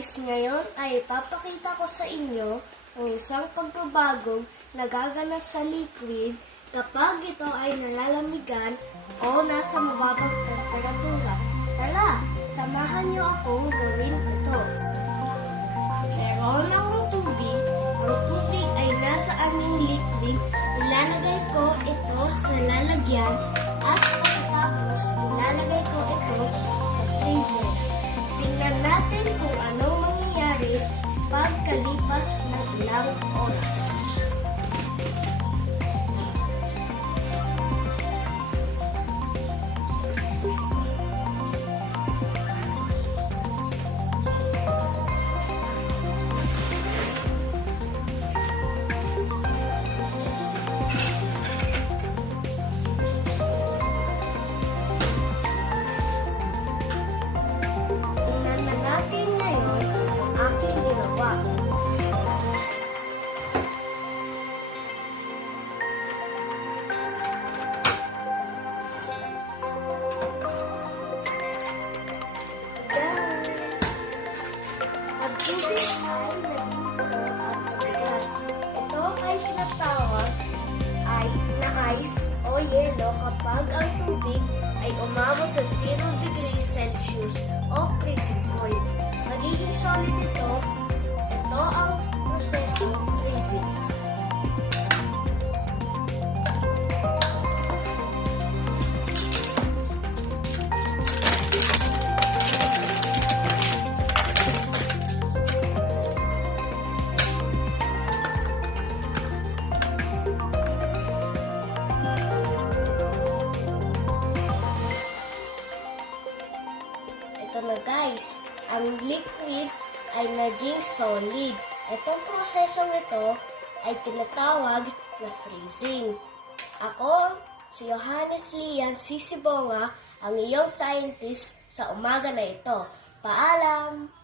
guys, ngayon ay papakita ko sa inyo ang isang pagbabagong nagaganap sa liquid kapag ito ay nalalamigan o nasa mababang temperatura. Tara, samahan niyo akong gawin ito. Meron akong tubig. Ang tubig ay nasa aming liquid. Ilalagay ko ito sa lalagyan at pagkatapos ilalagay ko ito sa freezer. Tingnan natin kung anong mangyayari pagkalipas ng ilang oras. Tubig ay naging puno at matigas. Ito ay tinatawag na ice o yelo kapag ang tubig ay umabot sa 0 degrees Celsius o freezing point. Magiging solid ito. Ito ang prosesong freezing. Ito na guys, ang liquid ay naging solid. Itong prosesong ito ay tinatawag na freezing. Ako, si Johannes Lian Sisibonga, ang iyong scientist sa umaga na ito. Paalam!